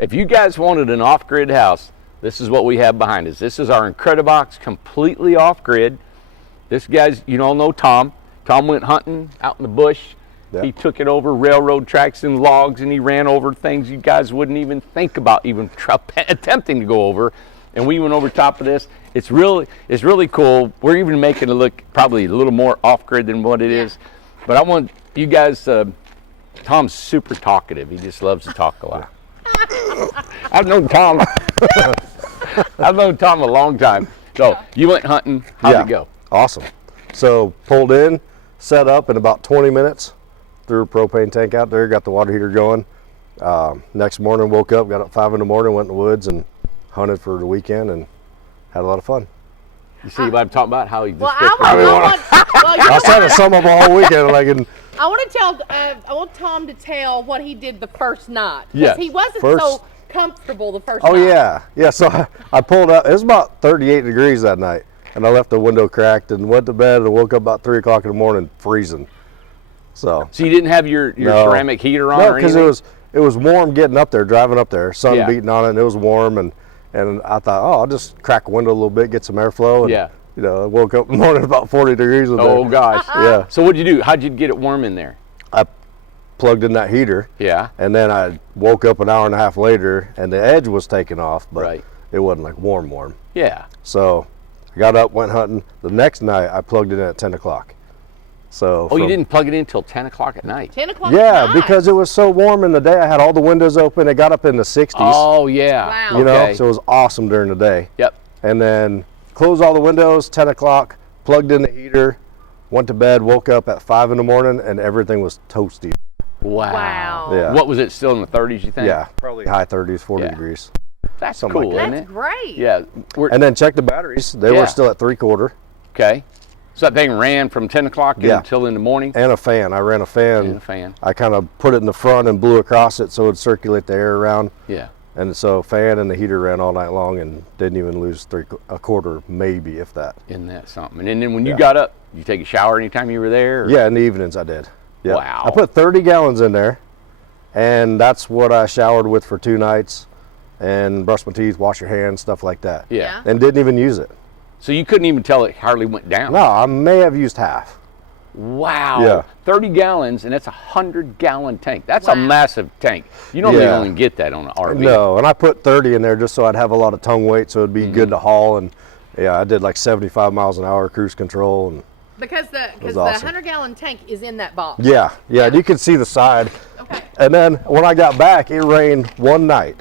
if you guys wanted an off-grid house, this is what we have behind us. This is our Incred-I-Box, completely off-grid. This guy's, you all know Tom. Tom went hunting out in the bush. Yep. He took it over railroad tracks and logs, and he ran over things you guys wouldn't even think about even attempting to go over. And we went over top of this. It's really cool. We're even making it look probably a little more off-grid than what it is. But I want you guys, Tom's super talkative. He just loves to talk a lot. I've known Tom. I've known Tom a long time. So you went hunting. How'd it go? Awesome. So pulled in, set up in about 20 minutes. Threw a propane tank out there, got the water heater going. Next morning, woke up, got up 5 in the morning, went in the woods and hunted for the weekend and had a lot of fun. You see what I'm talking about? How he just I sat at some of them all weekend. I want Tom to tell what he did the first night. Yeah. He wasn't so comfortable the first night. Oh yeah. So I pulled up. It was about 38 degrees that night, and I left the window cracked and went to bed and woke up about 3 o'clock in the morning freezing. So you didn't have your ceramic heater on? No, because it was warm getting up there, driving up there, sun beating on it, and it was warm, and I thought, oh, I'll just crack a window a little bit, get some airflow, and you know, I woke up in the morning about 40 degrees. Oh gosh. Yeah. So what'd you do? How'd you get it warm in there? I plugged in that heater. Yeah. And then I woke up an hour and a half later, and the edge was taken off, but it wasn't like warm. Yeah. So I got up, went hunting. The next night, I plugged it in at 10 o'clock. So you didn't plug it in until 10 o'clock at night? 10 o'clock Yeah, because it was so warm in the day. I had all the windows open. It got up in the 60s. Oh, yeah. Wow. You know, so it was awesome during the day. Yep. And then closed all the windows, 10 o'clock, plugged in the heater, went to bed, woke up at 5 in the morning, and everything was toasty. Wow. Yeah. What was it, still in the 30s, you think? Yeah, probably high 30s, 40 degrees. That's something cool, like isn't That's it? great. Yeah. And then check the batteries. They were still at 3/4. Okay. So that thing ran from 10 o'clock until in the morning? And a fan. I ran a fan. And a fan. I kind of put it in the front and blew across it so it would circulate the air around. Yeah. And so fan and the heater ran all night long and didn't even lose 3/4, maybe, if that. Isn't that something? And then when you got up, you take a shower anytime you were there? Or? Yeah, in the evenings I did. Yeah. Wow. I put 30 gallons in there, and that's what I showered with for 2 nights, and brushed my teeth, wash your hands, stuff like that. Yeah. And didn't even use it. So you couldn't even tell it hardly went down? No, I may have used half. Wow. Yeah. 30 gallons, and that's a 100-gallon tank. That's a massive tank. You don't even get that on an RV. No, and I put 30 in there just so I'd have a lot of tongue weight, so it'd be good to haul. And yeah, I did like 75 miles an hour cruise control. And Because the awesome. 100-gallon tank is in that box. yeah, you can see the side. Okay. And then when I got back, it rained one night.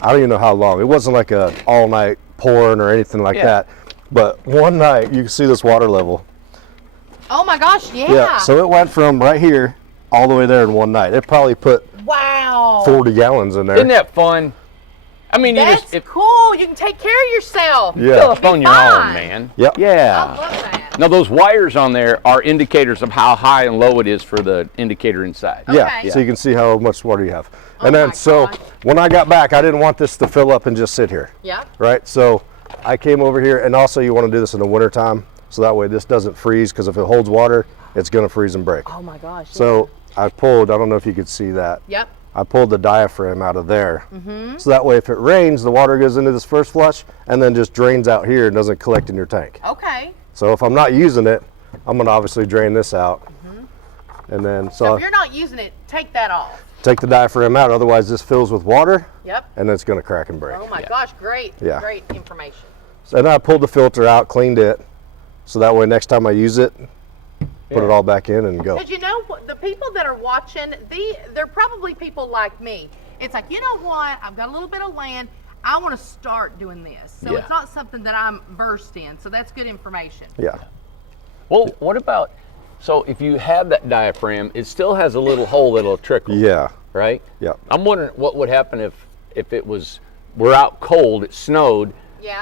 I don't even know how long. It wasn't like a all-night pouring or anything like that. But one night, you can see this water level. Oh my gosh, Yeah, so it went from right here all the way there in one night. It probably put 40 gallons in there. Isn't that fun? I mean, That's cool. You can take care of yourself. Yeah. Fill up on your own, man. Yep. Yeah. I love that. Now, those wires on there are indicators of how high and low it is for the indicator inside. Yeah, Okay. so you can see how much water you have. Oh And then, my so gosh. when I got back, I didn't want this to fill up and just sit here. Yeah. Right? So I came over here, and also you want to do this in the wintertime, so that way this doesn't freeze, because if it holds water, it's going to freeze and break. Oh my gosh. So I pulled, I don't know if you could see that. Yep. I pulled the diaphragm out of there. So that way if it rains, the water goes into this first flush and then just drains out here and doesn't collect in your tank. Okay. So if I'm not using it, I'm going to obviously drain this out. And then, So if you're not using it, take that off. take the diaphragm out, otherwise this fills with water. Yep. And then it's going to crack and break. Oh my gosh, great. Yeah. Great information. So then I pulled the filter out, cleaned it, so that way next time I use it, put it all back in and go. Because you know what, the people that are watching, they're probably people like me. It's like, you know what, I've got a little bit of land, I want to start doing this. So it's not something that I'm versed in, so that's good information. Yeah. Well, what about, so if you have that diaphragm, it still has a little hole that'll trickle. Yeah. Right? Yeah. I'm wondering what would happen if it was, we're out cold, it snowed,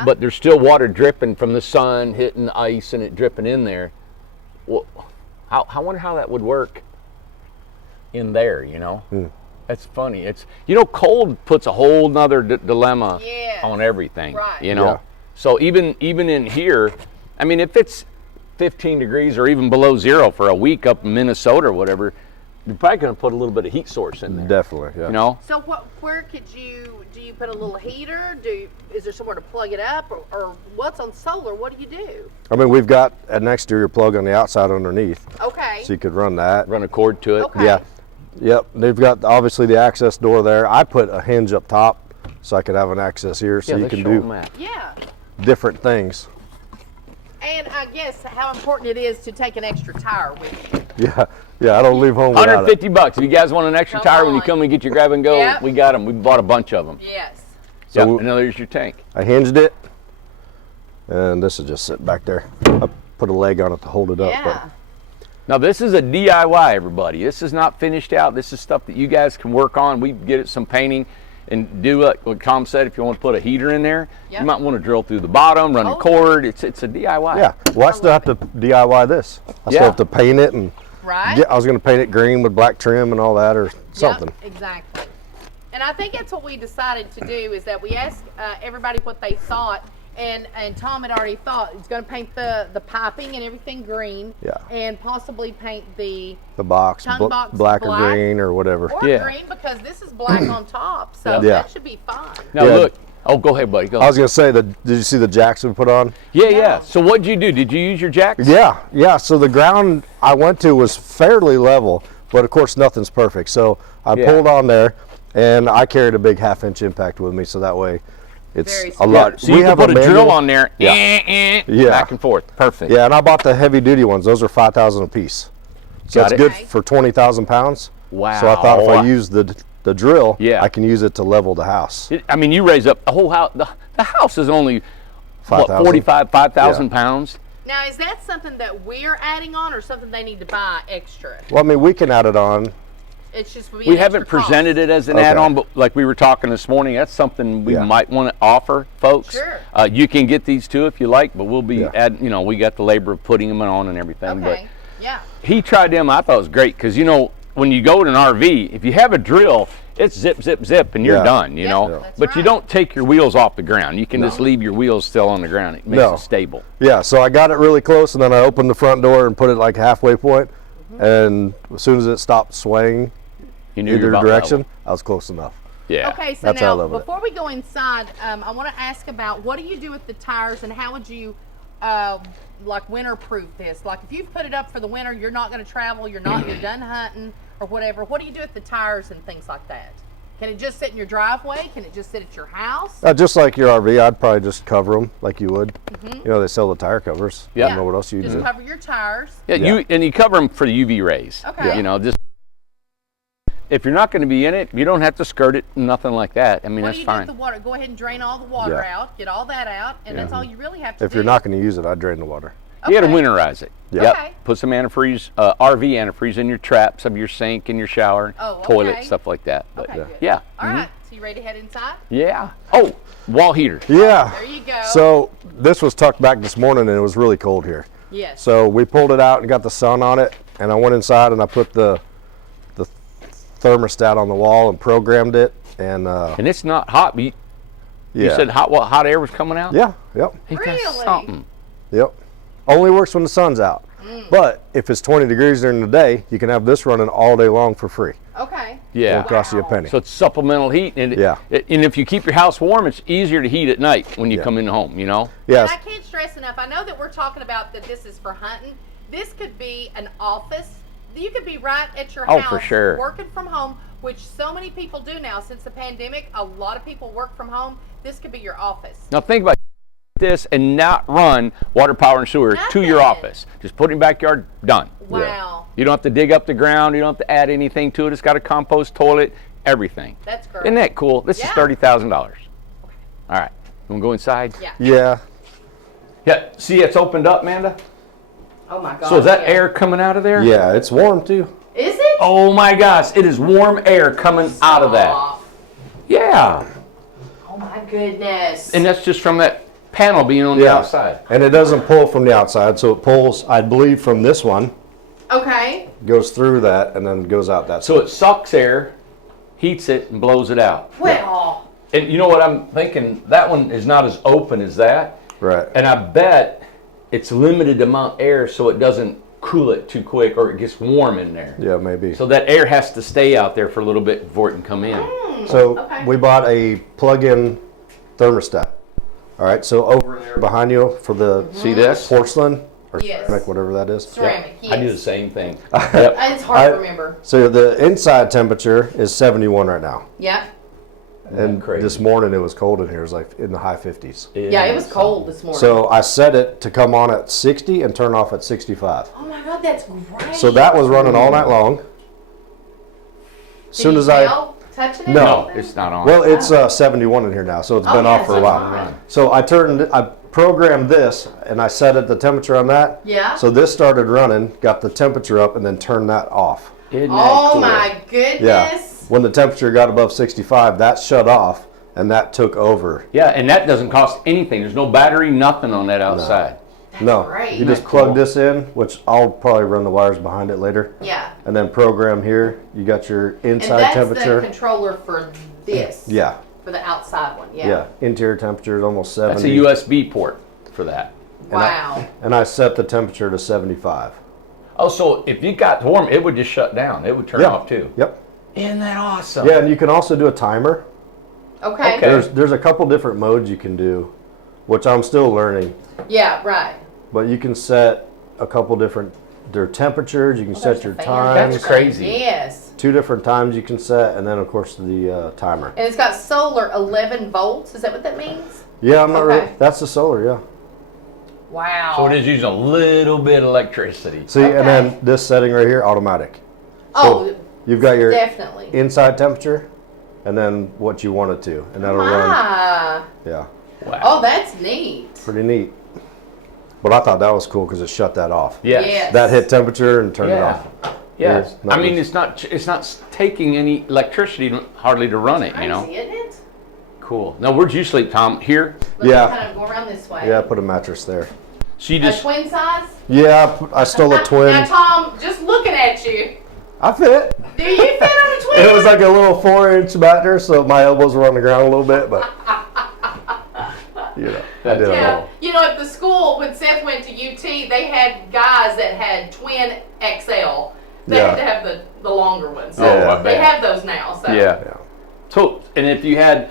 but there's still water dripping from the sun hitting the ice and it dripping in there. Well, I wonder how that would work in there, you know? That's funny. It's, you know, cold puts a whole nother dilemma on everything, you know? Yeah. So even in here, I mean, if it's 15 degrees or even below zero for a week up in Minnesota or whatever, you're probably going to put a little bit of heat source in there. Definitely, yeah. You know? So where could you, do you put a little heater? Is there somewhere to plug it up? Or what's on solar? What do you do? I mean, we've got an exterior plug on the outside underneath. Okay. So you could run that. Run a cord to it. Okay. Yeah. Yep. They've got obviously the access door there. I put a hinge up top so I could have an access here so you can do Yeah. different things. And I guess how important it is to take an extra tire with you. Yeah, I don't leave home without it. $150. If you guys want an extra tire when you come and get your grab and go, Yep. we got them. We bought a bunch of them. Yes. So So and there's your tank. I hinged it, and this is just sitting back there. I put a leg on it to hold it up. Yeah. Now this is a DIY, everybody. This is not finished out. This is stuff that you guys can work on. We get it some painting and do like what Tom said. If you want to put a heater in there, Yep. you might want to drill through the bottom, run a cord. It's a DIY. Yeah. Well, I still have to DIY this. I still have to paint it and. Right? Yeah, I was going to paint it green with black trim and all that or something. Yep, exactly. And I think that's what we decided to do is that we asked everybody what they thought, and Tom had already thought he's going to paint the piping and everything green. Yeah. And possibly paint the box, tongue box black or black. Green or whatever. Or green, because this is black on top, so Yeah. that should be fine. Now Yeah. look. Oh, go ahead, buddy. Go. I was going to say, did you see the jacks we put on? Yeah. So what'd you do? Did you use your jacks? Yeah. So the ground I went to was fairly level, but of course nothing's perfect. So I pulled on there, and I carried a big 1/2-inch impact with me, so that way it's Very a lot. So you can put a drill on there. Yeah. Back and forth. Perfect. Yeah, and I bought the heavy duty ones. Those are 5,000 a piece. So Got it's it. good Okay. for 20,000 pounds. Wow. So I thought if I use the drill, Yeah. I can use it to level the house. I mean, you raise up the whole house. The house is only 5,000. 5,000 pounds. Now, is that something that we're adding on, or something they need to buy extra? Well, I mean, we can add it on. It's just We haven't presented it as an Okay. add-on, but like we were talking this morning, that's something we Yeah. might want to offer folks. Sure. You can get these too if you like, but we'll be Yeah. we got the labor of putting them on and everything. Okay. Yeah. But he tried them. I thought it was great because when you go to an RV, if you have a drill, it's zip, zip, zip, and you're Yeah. done. Yeah, know. that's But you right. don't take your wheels off the ground. You can just leave your wheels still on the ground. It makes No. it stable. Yeah, so I got it really close, and then I opened the front door and put it like halfway point, and as soon as it stopped swaying You knew you were either about direction, level. I was close enough. Yeah. Okay, so That's how I now love it. before we go inside, I want to ask about what do you do with the tires, and how would you like winter-proof this? Like if you've put it up for the winter, you're not going to travel, you're done hunting or whatever. What do you do with the tires and things like that? Can it just sit in your driveway? Can it just sit at your house? Just like your RV, I'd probably just cover them like you would. You know, they sell the tire covers. Yeah. I don't know what else you Just do. cover your tires. Yeah, Yeah. you cover them for the UV rays. Okay. Just if you're not going to be in it, you don't have to skirt it, nothing like that. I mean, What that's do you do fine. with the water? Go ahead and drain all the water Yeah. out, get all that out, and that's all you really have to do. If you're not going to use it, I'd drain the water. You got to Okay. winterize it. Yeah. Yep. Okay. Put some antifreeze, RV antifreeze in your traps of your sink and your shower, Oh, toilet, okay. stuff like that. But Okay, good. yeah. All right, so you ready to head inside? Yeah. Oh, wall heater. Yeah. There you go. So this was tucked back this morning, and it was really cold here. Yes. So we pulled it out and got the sun on it, and I went inside and I put the thermostat on the wall and programmed it, and And it's not hot. You yeah. said hot air was coming out? Yeah. Yep. Ain't that Really? something? Yep. Only works when the sun's out. But if it's 20 degrees during the day, you can have this running all day long for free. Okay. Yeah. Won't cost you a Wow. penny. So it's supplemental heat, and Yeah. and if you keep your house warm, it's easier to heat at night when you Yeah. come in home. Yes. And I can't stress enough. I know that we're talking about that this is for hunting. This could be an office. You could be right at your Oh, house for sure. working from home, which so many people do now since the pandemic. A lot of people work from home. This could be your office. Now think about this and not run water, power, and sewer to your Nothing. office. Just put it in your backyard, done. Wow. You don't have to dig up the ground. You don't have to add anything to it. It's got a compost toilet, everything. That's great. Isn't that cool? This is Yeah. $30,000. All right. You want to go inside? Yeah. Yeah. Yeah. See, it's opened up, Amanda. Oh my God. So is that yeah. air coming out of there? Yeah, it's warm too. Is it? Oh my gosh, it is warm air coming out of that. Stop. Yeah. Oh my goodness. And that's just from that panel being on the outside. And it doesn't pull from the outside, so it pulls, I believe, from this one, Okay. goes through that, and then goes out that So side. it sucks air, heats it, and blows it out. Well. And you know what I'm thinking? That one is not as open as that. Right. And I bet it's limited amount air so it doesn't cool it too quick or it gets warm in there. Yeah, maybe. So that air has to stay out there for a little bit before it can come in. So we bought a plug-in thermostat. All right, so over there behind you for the See this? porcelain or Yes. ceramic, whatever that is. Ceramic, yes. I do the same thing. Yep. It's hard to remember. So the inside temperature is 71 right now. Yep. And Crazy. this morning it was cold in here. It was like in the high 50s. Yeah, it was cold this morning. So I set it to come on at 60 and turn off at 65. Oh my God, that's great. So that was running all night long. As soon as touching it? No. No, it's not on. well, it's 71 in here now, so it's been yeah, off for a so while. it's So I programmed this and I set it the temperature on that. Yeah. So this started running, got the temperature up, and then turned that off. Isn't that Oh cool? my goodness. Yeah. When the temperature got above 65, that shut off and that took over. Yeah, and that doesn't cost anything. There's no battery, nothing on that outside. No, great. you just Isn't that plug cool? this in, which I'll probably run the wires behind it later, Yeah. and then program here. You got your And inside that's temperature. the controller for this. Yeah, For the outside one. Yeah. yeah. Interior temperature is almost 70. That's a USB port for that. Wow. And I set the temperature to 75. Oh, so if you got warm, it would just shut down. It would turn Yeah. off too. Yep. Isn't that awesome? Yeah, and you can also do a timer. Okay. Okay. There's a couple different modes you can do, which I'm still learning. Yeah, right. But you can set a couple different their temperatures. You can set There's your a fan. times. That's crazy. Yes. 2 different times you can set, and then of course the timer. And it's got solar 11 volts. Is that what that means? Yeah, I'm not Okay. really. That's the solar. Yeah. Wow. So it is using a little bit of electricity. See, Okay. and then this setting right here, automatic. Oh, You've got your definitely. inside temperature, and then what you want it to, and that'll run. Ah. Yeah, Wow. Oh, that's neat. pretty neat. But I thought that was cool because it shut that off. Yes. Yes. That hit temperature and turned it Yeah. off. Yes. There's I mean, nothing. it's not taking any electricity hardly to run it. You know. Crazy, isn't it? Cool. Now, where'd you sleep, Tom? Here. Let me Yeah. kind of go around this way. Yeah, I put a mattress there. So you A just. twin size? Yeah, I stole a Now, twin. Tom, just looking at you, I fit. do you fit on a twin? It was like a little 4-inch mattress, so my elbows were on the ground a little bit, but you know, I did it Yeah. all. You know, at the school, when Seth went to UT, they had guys that had twin XL. They Yeah. had to have the longer ones. So Oh, I they bet. have those now. So. Yeah. Yeah. So, and if you had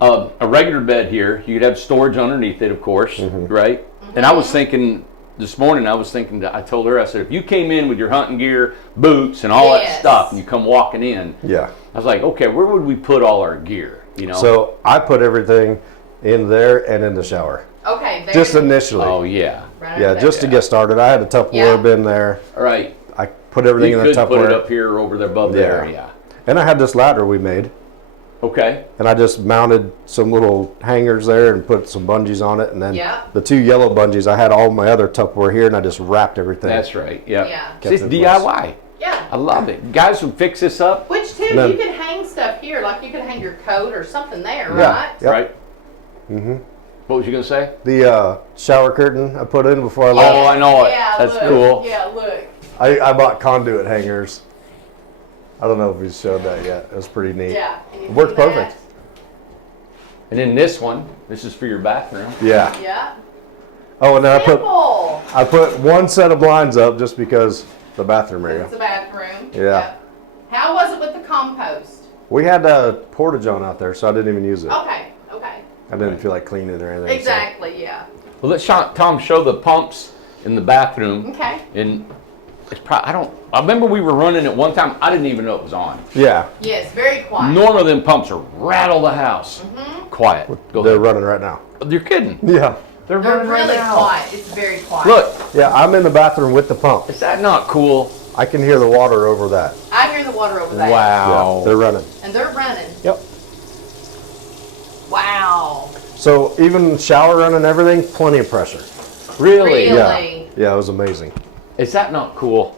a regular bed here, you could have storage underneath it, of course, right? And I was thinking this morning, I told her, I said, if you came in with your hunting gear, boots, and all that Yes. stuff, and you come walking in, Yeah. I was like, okay, where would we put all our gear? You know? So I put everything in there and in the shower. Okay. There Just you- initially. oh yeah, right Yeah, over just to there. get started. I had a Tupperware Yeah. bin there. all right. I put everything You in the could put it Tupperware. up here or over there above there. Yeah. And I had this ladder we made, Okay. and I just mounted some little hangers there and put some bungees on it, and then Yeah. the 2 yellow bungees, I had all my other Tupperware here, and I just wrapped everything. That's right. Yeah. Yeah. See, Kept it's it in DIY. Yeah. I love it. Guys who fix this up, Which too, And then- you can hang stuff here, like you can hang your coat or something there, Yeah. right? Yep. right? Mm-hmm. What was you gonna say? The shower curtain I put in before I left. Oh, I know it. Yeah, That's look. cool. Yeah, look. I bought conduit hangers. I don't know if we showed that yet. It was pretty neat. Yeah. Can you It worked see that? perfect. And then this one, this is for your bathroom. Yeah. Yeah. Oh, and then Simple. I put 1 set of blinds up just because the bathroom area. It's a bathroom. Yeah. Yep. How was it with the compost? We had a porta john out there, so I didn't even use it. Okay. Okay. I didn't feel like cleaning it or anything. so- Exactly. Yeah. Well, let Tom show the pumps in the bathroom. Okay. And it's probably, I remember we were running it one time. I didn't even know it was on. Yeah, Yes. Very quiet. Normally, them pumps are rattle the house. Quiet. Go they're ahead. running right now. You're kidding. Yeah. They're They're running right really now. quiet. It's very quiet. Look, Yeah, I'm in the bathroom with the pump. is that not cool? I can hear the water over that. I hear the water over there. Wow. Yeah, they're running. And they're running. Yep. Wow. So even shower running and everything, plenty of pressure. Really? Really? Yeah. Yeah, it was amazing. Is that not cool?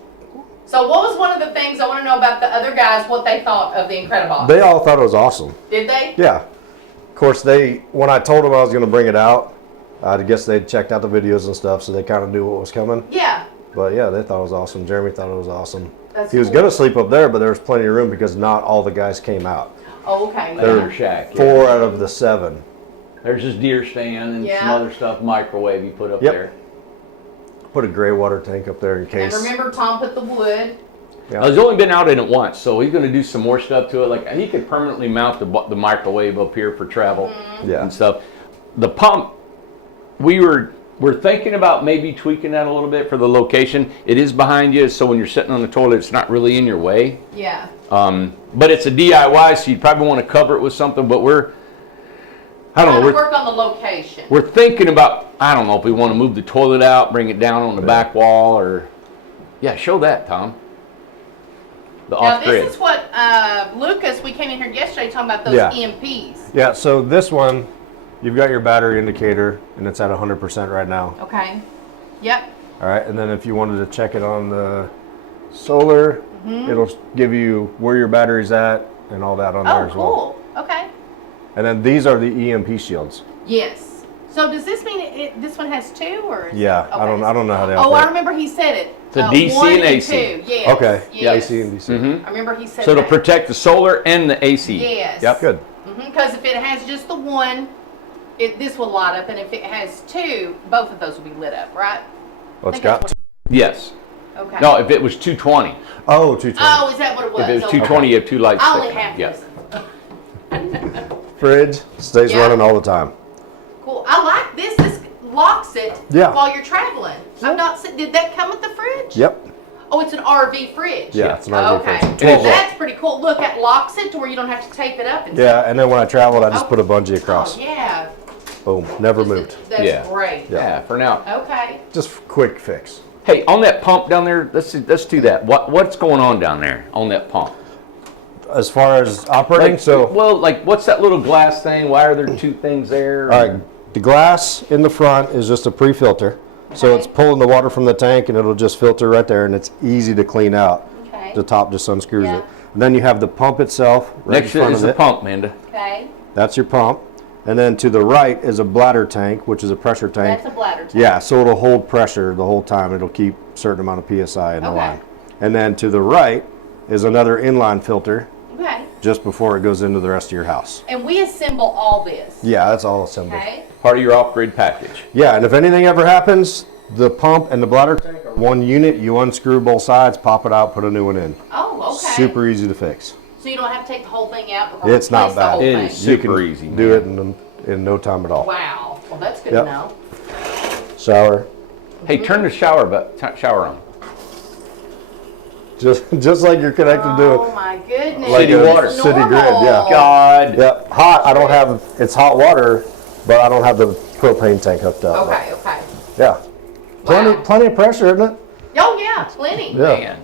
So what was one of the things I want to know about the other guys, what they thought of the Incred-I-Box? They all thought it was awesome. Did they? Yeah. Of course, when I told them I was going to bring it out, I guess they'd checked out the videos and stuff, so they kind of knew what was coming. Yeah. But yeah, they thought it was awesome. Jeremy thought it was awesome. That's He was cool. going to sleep up there, but there was plenty of room because not all the guys came out. Oh, okay. Their Yeah. shack. yeah. 4 out of the 7. There's this deer stand and some Yeah. other stuff, microwave you put up Yep. there. put a gray water tank up there in And case. remember, Tom put the wood. Yeah. He's only been out in it once, so he's going to do some more stuff to it. Like he could permanently mount the microwave up here for travel and stuff. The pump, we're thinking about maybe tweaking that a little bit for the location. It is behind you, so when you're sitting on the toilet, it's not really in your way. Yeah. But it's a DIY, so you'd probably want to cover it with something. But I don't know. Work on the location. We're thinking about, I don't know if we want to move the toilet out, bring it down on the back wall, or show that, Tom. The Now off-grid. this is what Lucas. We came in here yesterday talking about those EMPs. Yeah. So this one, you've got your battery indicator, and it's at 100% right now. Okay. Yep. All right, and then if you wanted to check it on the solar, it'll give you where your battery's at and all that on there as well. Oh, cool. Okay. And then these are the EMP shields. Yes. So does this mean this one has two, or? Yeah, Okay. I don't know how they Oh, operate. I remember he said it. The DC 1 and AC. 2. Yes. Okay. Yes. AC and DC. Mm-hmm. I remember he said So to that. protect the solar and the AC. Yes. Yep. Good. Because if it has just the one, this will light up, and if it has two, both of those will be lit up, right? Well, it's I think that's got. Yes. Okay. No, if it was 220. Oh, 220. Oh, is that what it was? If it was Okay. 220, you have two lights. I only sticking out. have Yeah. Fridge stays Yeah. running all the time. Cool. I like this. This locks it while you're traveling. I'm not. Did that come with the fridge? Yep. Oh, it's an RV fridge. Yeah, it's an RV Okay. fridge. 12 volt. That's pretty cool. Look, it locks it to where you don't have to tape it up. And Yeah, and then when I traveled, I just put a bungee across. Oh, yeah. Boom. Never moved. That's great. Yeah, for now. Okay. Just quick fix. Hey, on that pump down there, let's do that. What's going on down there on that pump? As far as operating, what's that little glass thing? Why are there two things there? all right, the glass in the front is just a pre-filter. So it's pulling the water from the tank, and it'll just filter right there, and it's easy to clean out. Okay. The top just unscrews it. And then you have the pump itself right Next in front is of the it. pump, Amanda. Okay. That's your pump. And then to the right is a bladder tank, which is a pressure tank. That's a bladder tank. Yeah, so it'll hold pressure the whole time. It'll keep a certain amount of PSI in the Okay. line. And then to the right is another inline filter Okay. just before it goes into the rest of your house. And we assemble all this. Yeah, that's all assembled. Okay. Part of your off-grid package. Yeah, and if anything ever happens, the pump and the bladder tank are one unit. You unscrew both sides, pop it out, put a new one in. Oh, okay. Super easy to fix. So you don't have to take the whole thing out before It's not replace the bad. whole It thing. is super You easy. can do it in no time at all. Wow. Well, that's good Yep. to know. Shower. Hey, turn the shower on. Just like you're connected Oh to my goodness. City a water. city grid, Normal. yeah. God. Yeah, hot. I don't have. It's hot water, but I don't have the propane tank hooked up. Okay, okay. Yeah. Wow. Plenty of pressure, isn't it? Oh yeah, plenty. Yeah. Man.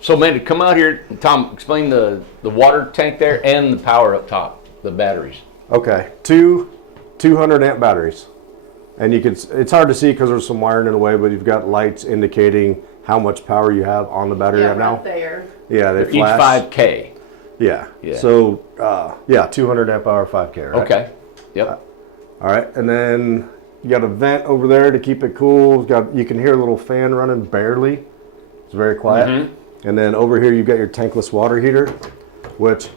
So, Amanda, come out here. Tom, explain the water tank there and the power up top, the batteries. Okay. Two 200 amp batteries, and you can. It's hard to see because there's some wiring in the way, but you've got lights indicating how much power you have on the battery Yeah, right now. right there. Yeah, they Each flash. 5K. Yeah. Yeah. So 200 amp hour 5K. Right? Okay. Yep. All right, and then you got a vent over there to keep it cool. You can hear a little fan running barely. It's very quiet. Mm-hmm. And then over here you've got your tankless water heater, which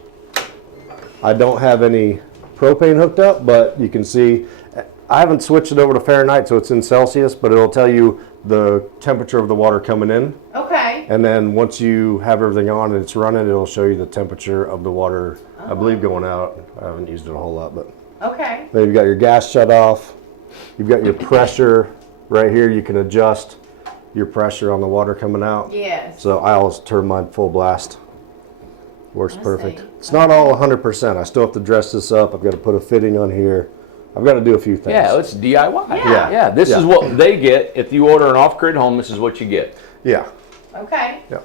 I don't have any propane hooked up, but you can see I haven't switched it over to Fahrenheit, so it's in Celsius, but it'll tell you the temperature of the water coming in. Okay. And then once you have everything on and it's running, it'll show you the temperature of the water, I believe, going out. I haven't used it a whole lot, but Okay. then you've got your gas shut off. You've got your pressure right here. You can adjust your pressure on the water coming out. Yes. So I always turn mine full blast. Works I perfect. see. It's not all 100%. I still have to dress this up. I've got to put a fitting on here. I've got to do a few things. Yeah, it's DIY. Yeah. Yeah. This is what they get. If you order an off-grid home, this is what you get. Yeah. Okay. Yeah.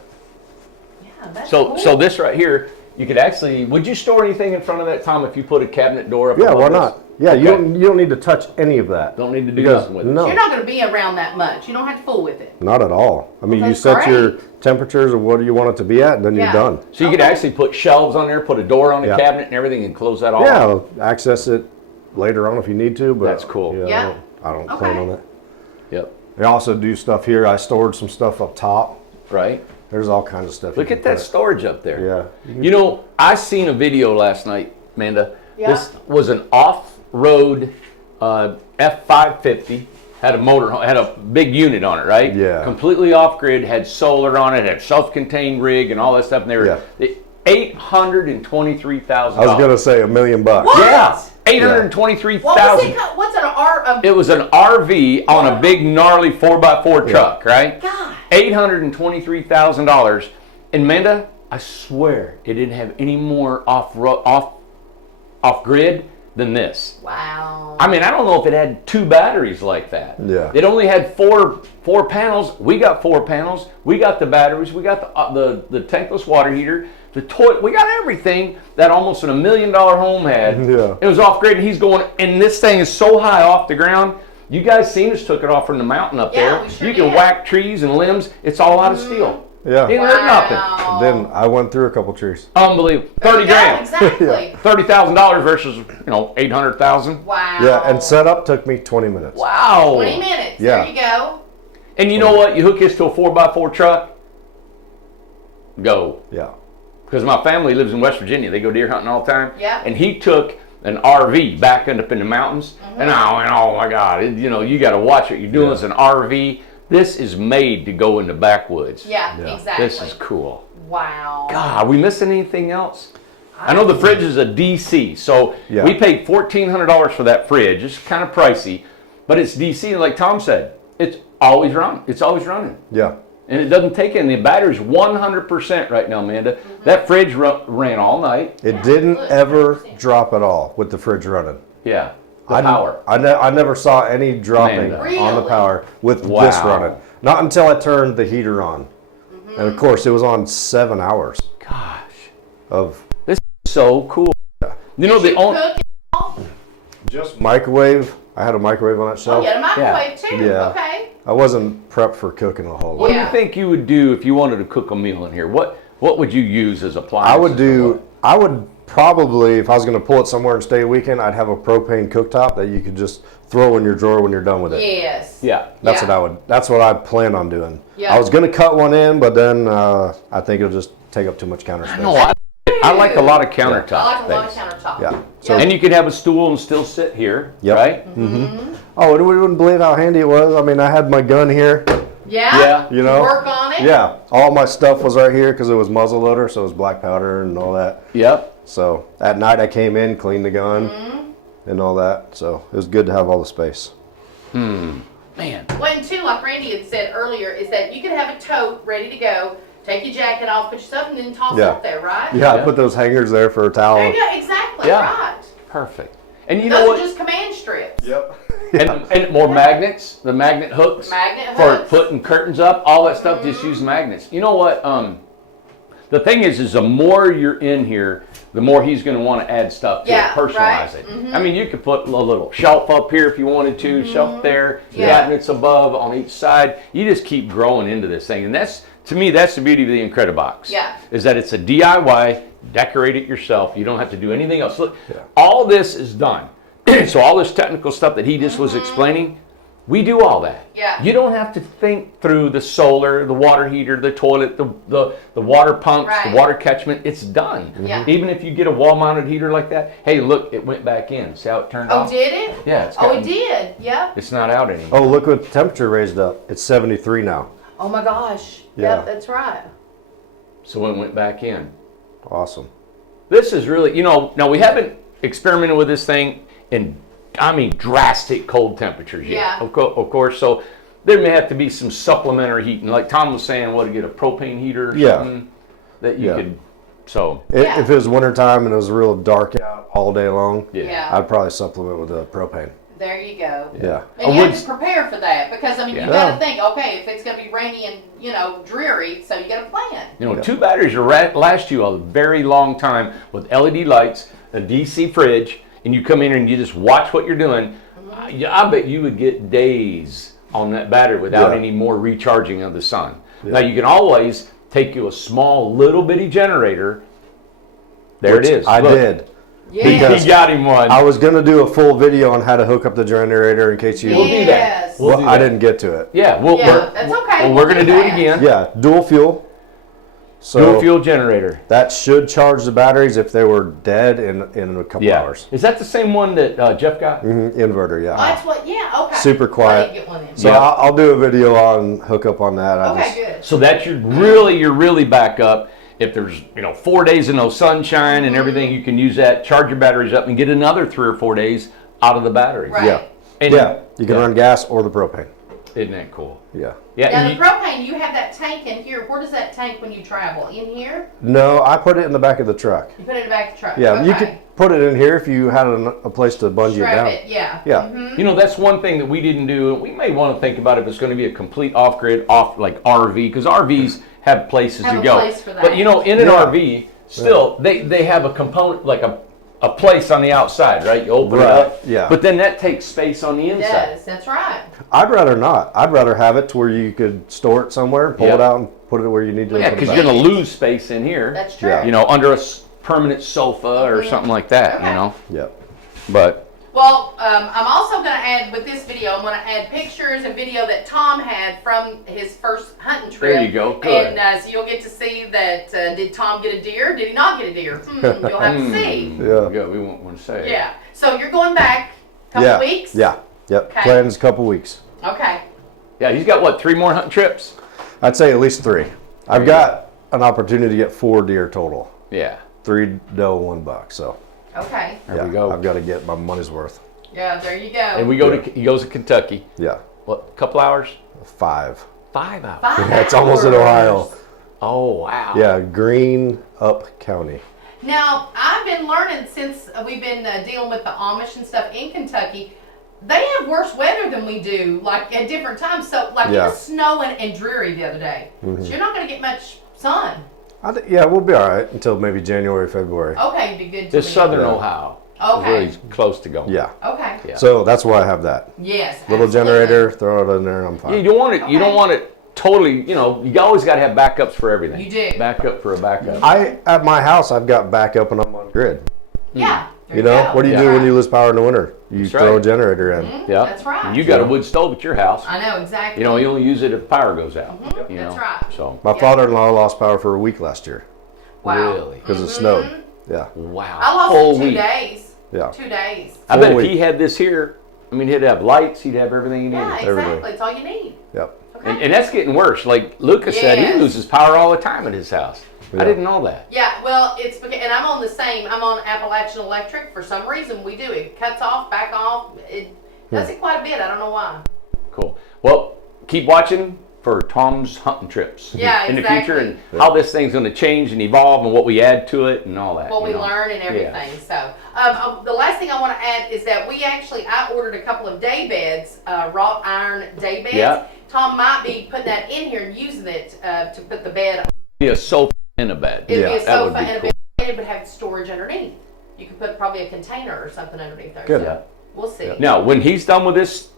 Yeah, that's So, cool. so this right here, you could actually. Would you store anything in front of that, Tom? If you put a cabinet door up? Yeah, above why this? not? Yeah, Okay. you don't need to touch any of that. Don't need to do Because- nothing with it. No, You're not going to be around that much. You don't have to fool with it. not at all. I mean, you That's set your great. temperatures of what you want it to be at, and then Yeah. you're done. So you could Okay. actually put shelves on there, put a door on the Yeah. cabinet and everything, and close that off. Yeah, access it later on if you need to, but That's cool. Yeah, Yeah. I don't Okay. plan on it. Yep. I also do stuff here. I stored some stuff up top. Right. There's all kinds of stuff. Look you at can that storage up there. Yeah. You know, I seen a video last night, Amanda. Yeah. This was an off-road F550. had a motor, had a big unit on it, right? Yeah. Completely off grid, had solar on it, had self-contained rig and all that stuff. And they were $823,000. I was gonna say $1 million. What? Yeah, 823,000. What's an R? It was an RV on a big gnarly 4x4 truck, right? God. $823,000. And Amanda, I swear it didn't have any more off grid than this. Wow. I mean, I don't know if it had 2 batteries like that. Yeah. It only had four panels. We got 4 panels. We got the batteries. We got the tankless water heater, the toilet. We got everything that almost an $1 million home had. Yeah. It was off grid, and he's going. And this thing is so high off the ground. You guys seen us took it off from the mountain up there. We sure you can did. whack trees and limbs. It's all out of steel. Yeah. Didn't hurt nothing. Then I went through a couple trees. Unbelievable. 30 grand. Exactly. $30,000 versus $800,000. Wow. Yeah, and setup took me 20 minutes. Wow. 20 minutes. Yeah. There you go. And you know what? You hook this to a 4x4 truck. Go. Yeah. Because my family lives in West Virginia. They go deer hunting all the time. Yeah. And he took an RV back up in the mountains. And I went, oh my God, you got to watch what you're doing. It's an RV. This is made to go in the backwoods. Yeah, exactly. This is cool. Wow. God, are we missing anything else? I know the fridge is a DC, so we paid $1,400 for that fridge. It's kind of pricey, but it's DC, and like Tom said, it's always running. It's always running. Yeah. And it doesn't take any. The battery's 100% right now, Amanda. That fridge ran all night. It didn't ever drop at all with the fridge running. Yeah. The power. I never saw any dropping Amanda. on the power with this Wow. running. Not until I turned the heater on. And of course, it was on 7 hours Gosh. of This is so cool. You know, Did the you only. cook? just microwave. I had a microwave on that Oh, shelf. you had a microwave too. Yeah. Okay. I wasn't prepped for cooking a whole What lot. do you think you would do if you wanted to cook a meal in here? What would you use as appliances? I would probably, if I was going to pull it somewhere and stay a weekend, I'd have a propane cooktop that you could just throw in your drawer when you're done with it. Yes. Yeah. That's what I plan on doing. Yeah. I was going to cut one in, but then I think it'll just take up too much counter space. No, I like a lot of countertop I like a lot of space. countertop. Yeah. So, And you could have a stool and still sit here, Yep. right? oh, and we wouldn't believe how handy it was. I mean, I had my gun here, Yeah. Yeah. you know. Work on it. Yeah, all my stuff was right here because it was muzzle loader, so it was black powder and all that. Yep. So at night I came in, cleaned the gun, and all that. So it was good to have all the space. Man. Well, and too, like Randy had said earlier, is that you could have a tote ready to go, take your jacket off, put your stuff, and then toss it Yeah. up there, right? Yeah, I Yeah. put those hangers there for a towel. There you go. Exactly. Yeah. Right. Perfect. And you know Those what? are just command strips. Yep. And more magnets, the magnet hooks. Magnet For hooks. putting curtains up, all that stuff, just use magnets. You know what? The thing is the more you're in here, the more he's going to want to add stuff to Yeah, it, personalize right. it. I mean, you could put a little shelf up here if you wanted to, shelf there, Yeah. cabinets above on each side. You just keep growing into this thing. And that's, to me, that's the beauty of the Incred-I-Box. Yeah. Is that it's a DIY, decorate it yourself. You don't have to do anything else. Look, all this is done. So all this technical stuff that he just was explaining, we do all that. Yeah. You don't have to think through the solar, the water heater, the toilet, the water pumps, Right. the water catchment. It's done. Yeah. Even if you get a wall-mounted heater like that, hey, look, it went back in. See how it turned Oh, off? did it? Yeah, it's Oh, gotten- it did. Yeah. It's not out anymore. Oh, look what the temperature raised up. It's 73 now. Oh my gosh. Yeah. Yep, that's right. So it went back in. Awesome. This is really, now we haven't experimented with this thing in, drastic cold temperatures yet. Yeah. Of course, so there may have to be some supplementary heating. Like Tom was saying, to get a propane heater or Yeah. something that you Yeah. could, so. Yeah. If it was wintertime and it was real dark out all day long, Yeah. I'd probably supplement with the propane. There you go. Yeah. And you have to prepare for that because you Yeah. got to think, okay, if it's going to be rainy and dreary, so you got to plan. 2 batteries will last you a very long time with LED lights, a DC fridge, and you come in and you just watch what you're doing. I bet you would get days on that battery without any more recharging of the sun. Now you can always take you a small little bitty generator. There Which it is. I Look, did. Yeah. He got him one. I was gonna do a full video on how to hook up the generator in case you. We'll do that. Yes. Well, I didn't get to it. Yeah, Yeah, that's okay. We're We'll going to do do it that. again. Yeah, dual fuel. So dual fuel generator. that should charge the batteries if they were dead in a couple hours. Is that the same one that Jeff got? Inverter, yeah. That's what. Yeah. Okay. Super quiet. I didn't get one then. So I'll do a video on hookup on that. Okay. Good. So that's you're really back up. If there's 4 days of no sunshine and everything, you can use that, charge your batteries up, and get another 3 or 4 days out of the batteries. Right. Yeah. And You can run gas or the propane. Isn't that cool? Yeah. Yeah. Now and the propane, you have that tank in here. Where does that tank when you travel? In here? No, I put it in the back of the truck. You put it in the back of the truck. Yeah, Okay. you could put it in here if you had a place to bungee it Strap down. it. Yeah. Yeah. that's one thing that we didn't do. We may want to think about if it's going to be a complete off-grid, like RV, because RVs have places Have to a go. place for that. But in an Yeah. RV, still they have a component like a place on the outside, right? You open it up. Yeah. But then that takes space on the It inside. does. That's right. I'd rather not. I'd rather have it to where you could store it somewhere, pull it out, and put it where you need to. Yeah, put it because back. you're going to lose space in here. That's true. Yeah. Under a permanent sofa or something like that. Okay. Yep. But Well, I'm also going to add, with this video, I'm going to add pictures and video that Tom had from his first hunting trip. There you go. Good. And so you'll get to see that, did Tom get a deer? Did he not get a deer? You'll have to see. Yeah. good, we won't want to say. Yeah. So you're going back a couple weeks? Yeah. Yep. Okay. Plans a couple weeks. Okay. Yeah, he's got what, 3 more hunting trips? I'd say at least 3. I've you got an opportunity to get 4 deer total. Yeah. 3 doe, 1 buck. So Okay. There we go. I've got to get my money's worth. Yeah, there you go. And he goes to Kentucky. Yeah. What, a couple hours? 5. 5 hours. 5 That's almost in hours. Ohio. Oh, wow. Yeah, Green Up County. Now, I've been learning since we've been dealing with the Amish and stuff in Kentucky, they have worse weather than we do, like at different times. So, like it was snowing and dreary the other day. So you're not going to get much sun. Yeah, we'll be all right until maybe January, February. Okay, it'd be good to This me. southern Ohio. Okay. Is really close to going. Yeah. Okay. Yeah. So that's why I have that. Yes. Little absolutely. generator, throw it in there, and I'm fine. You don't want it. You don't Okay. want it totally. You always got to have backups for everything. You do. Backup for a backup. At my house, I've got backup and I'm on grid. Yeah. There You know, go. what do you Yeah. do when you lose power in the winter? You That's throw right. a generator in. Yeah. That's right. And you got a wood stove at your house. I know, exactly. You only use it if the power goes out. That's right. So. My father-in-law lost power for a week last year Wow. Really? because it snowed. Yeah, Wow. I lost Whole it 2 week. days. yeah. 2 days. I bet Whole if week. he had this here, he'd have lights. He'd have everything he needed. Yeah, everything. exactly. It's all you need. Yep. Okay. And that's getting worse. Like Lucas said, he Yes. loses power all the time at his house. Yeah. I didn't know that. Yeah, well, it's because, and I'm on the same. I'm on Appalachian Electric. For some reason, we do it cuts off, back off. It does it quite a bit. I don't know why. Cool. Well, keep watching for Tom's hunting trips Yeah, in the future exactly. and how this thing's going to change and evolve and what we add to it and all that. What we learn and everything. So, the last thing I want to add is that I ordered a couple of day beds, wrought iron day beds. Yeah. Tom might be putting that in here and using it to put the bed. Be a sofa in a bed. It'd Yeah, be a that would sofa be and a cool. bed. It would have storage underneath. You could put probably a container or something underneath there. Good. So Yeah. we'll see. Now, when he's done with this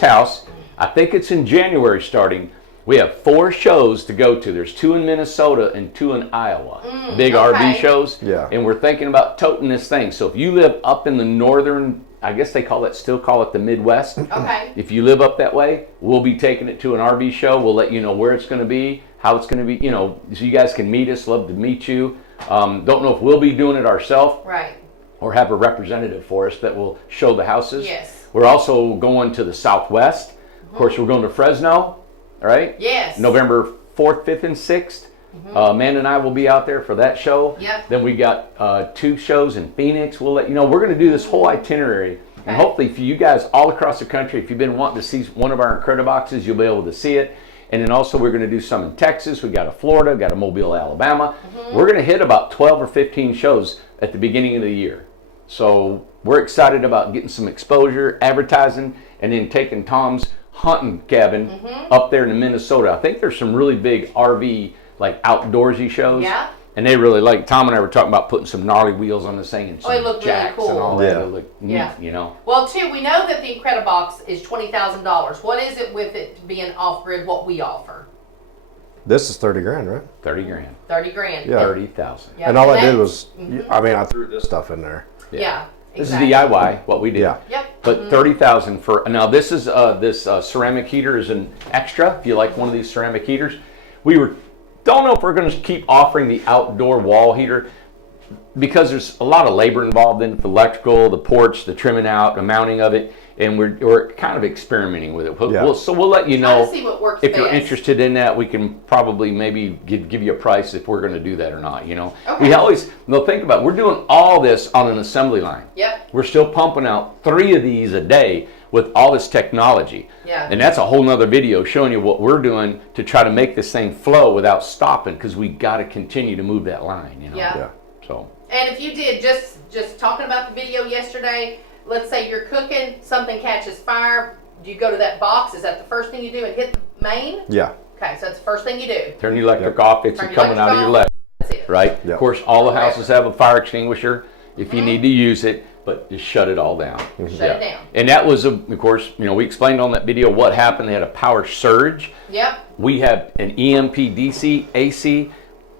house, I think it's in January starting. We have 4 shows to go to. There's 2 in Minnesota and 2 in Iowa. Big okay. RV shows. Yeah. And we're thinking about toting this thing. So if you live up in the northern, I guess they still call it the Midwest. Okay. If you live up that way, we'll be taking it to an RV show. We'll let you know where it's going to be, how it's going to be, so you guys can meet us. Love to meet you. Don't know if we'll be doing it ourselves Right. or have a representative for us that will show the houses. Yes. We're also going to the Southwest. Of course, we're going to Fresno, all right? Yes. November 4th, 5th, and 6th. Amanda and I will be out there for that show. Yep. Then we got 2 shows in Phoenix. We'll let you know. We're going to do this whole itinerary. And hopefully for you guys all across the country, if you've been wanting to see one of our Incred-I-Boxes, you'll be able to see it. And then also we're going to do some in Texas. We got a Florida, got a Mobile, Alabama. We're going to hit about 12 or 15 shows at the beginning of the year. So we're excited about getting some exposure, advertising, and then taking Tom's hunting cabin up there in Minnesota. I think there's some really big RV, like outdoorsy shows. Yeah. And they really like, Tom and I were talking about putting some gnarly wheels on this thing and some it looked really jacks cool. and all that. Yeah. It looked neat, Yeah. Well, too, we know that the Incred-I-Box is $20,000. What is it with it being off-grid, what we offer? This is 30 grand, right? 30 grand. 30 grand. Yeah. 30,000. Yeah, And all I that- did was, I threw this stuff in there. Yeah. This exactly. is DIY, what we did. Yeah. Yep. But 30,000 for, now this is, this ceramic heater is an extra, if you like one of these ceramic heaters. We were don't know if we're going to keep offering the outdoor wall heater, because there's a lot of labor involved in the electrical, the porch, the trimming out, the mounting of it, and we're kind of experimenting with it. So we'll let you know see what works if you're best. interested in that. We can probably maybe give you a price if we're going to do that or not. You know, Okay. we always think about it. We're doing all this on an assembly line. Yep. We're still pumping out 3 of these a day with all this technology. Yeah. And that's a whole nother video showing you what we're doing to try to make this thing flow without stopping, because we got to continue to move that line. You know. Yeah. So. And if you did, just talking about the video yesterday, let's say you're cooking, something catches fire, do you go to that box? Is that the first thing you do and hit the main? Yeah. Okay, so that's the first thing you do. Turn the electric off. It's Turn the coming out of electric your off. left, That's it. right? Yep. Of course, all the houses have a fire extinguisher if you need to use it, but just shut it all down. Shut it down. And that was, of course, we explained on that video what happened. They had a power surge. Yep. We have an EMP, DC, AC.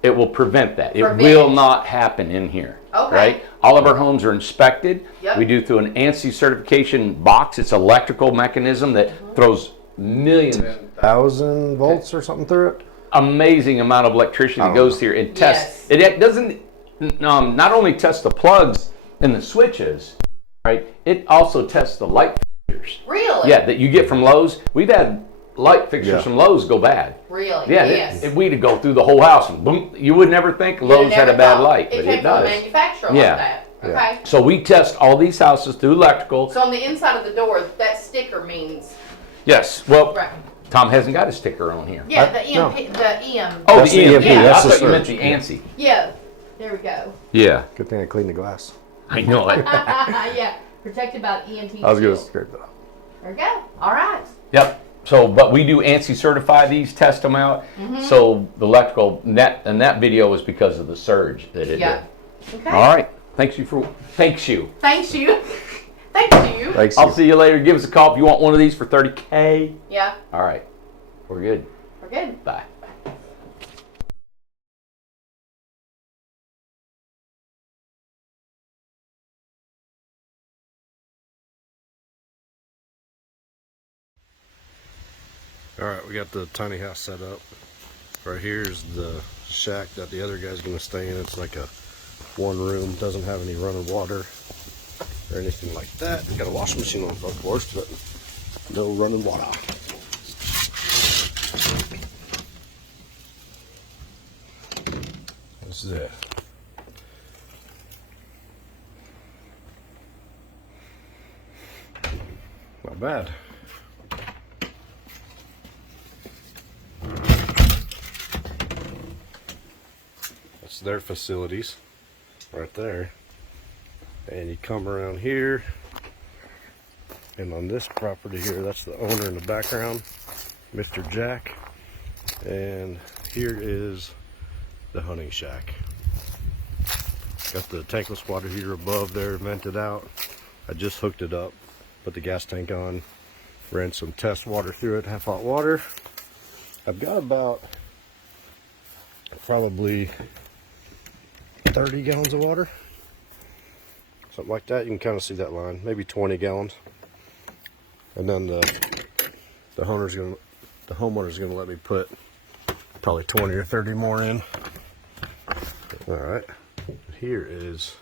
It will prevent that. It Prevent. will not happen in here. Okay. Right? All of our homes are inspected. Yep. We do through an ANSI certification box. It's an electrical mechanism that throws millions, 1,000 volts or something through it. amazing amount of electricity that goes here and tests. It doesn't not only test the plugs and the switches, right? It also tests the light fixtures. Really? Yeah, that you get from Lowe's. We've had light fixtures from Lowe's go bad. Really? Yeah, Yes. if we'd go through the whole house and boom, you would never think Lowe's had a bad light, but It came it from a does. manufacturer Yeah. like that. Okay. So we test all these houses through electrical. So on the inside of the door, that sticker means, Yes. Well, right. Tom hasn't got a sticker on here. Yeah, the EMP, the EM. Oh, That's the the EMP. EMP, I that's the thought you meant surge. the ANSI. Yeah, there we go. Yeah. Good thing I cleaned the glass. I know it. Yeah, protected by EMP. I was going to shield. scrape that off. There we go. All right. Yep. So, but we do ANSI certify these, test them out. So the electrical, and that video was because of the surge that it Yeah. did. Okay. All right. Thanks you. Thanks you. Thank you. Thanks. I'll see you later. Give us a call if you want one of these for $30K. Yeah, All right. We're good. we're good. Bye. All right, we got the tiny house set up. Right here is the shack that the other guy's gonna stay in. It's like a 1 room, doesn't have any running water or anything like that. Got a washing machine on, of course, but no running water. This is it. Not bad. That's their facilities right there. And you come around here, and on this property here, that's the owner in the background, Mr. Jack. And here is the hunting shack. Got the tankless water heater above there, vented out. I just hooked it up, put the gas tank on, ran some test water through it, half hot water. I've got about probably 30 gallons of water, something like that. You can kind of see that line, maybe 20 gallons. And then the homeowner's gonna let me put probably 20 or 30 more in. All right, here is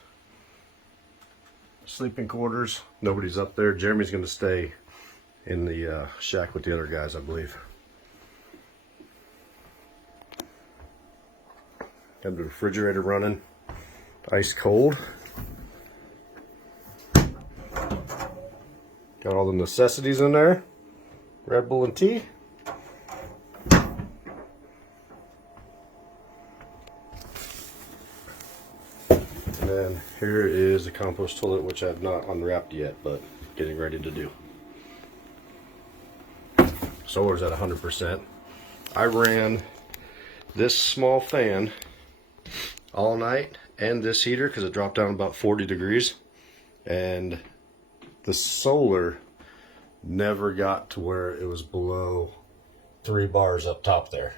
sleeping quarters. Nobody's up there. Jeremy's gonna stay in the shack with the other guys, I believe. Got the refrigerator running, ice cold. Got all the necessities in there, Red Bull and tea. And then here is the compost toilet, which I've not unwrapped yet, but getting ready to do. Solar's at 100%. I ran this small fan all night and this heater because it dropped down about 40 degrees, and the solar never got to where it was below 3 bars up top there.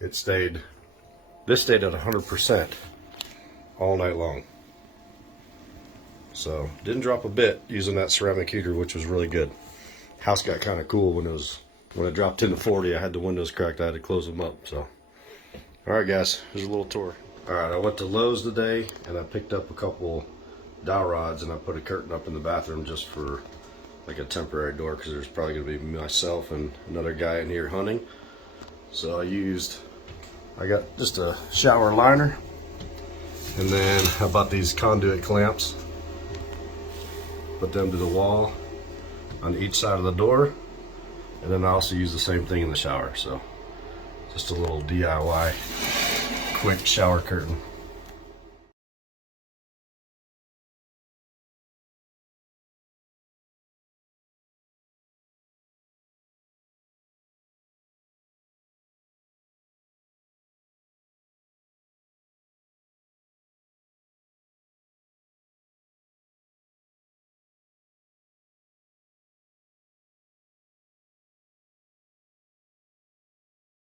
This stayed at 100% all night long. So didn't drop a bit using that ceramic heater, which was really good. House got kind of cool when it dropped into 40. I had the windows cracked. I had to close them up. So All right, guys, here's a little tour. All right, I went to Lowe's today and I picked up a couple dowel rods and I put a curtain up in the bathroom just for like a temporary door because there's probably gonna be myself and another guy in here hunting. So I got just a shower liner, and then I bought these conduit clamps. Put them to the wall on each side of the door, and then I also use the same thing in the shower. So just a little DIY quick shower curtain.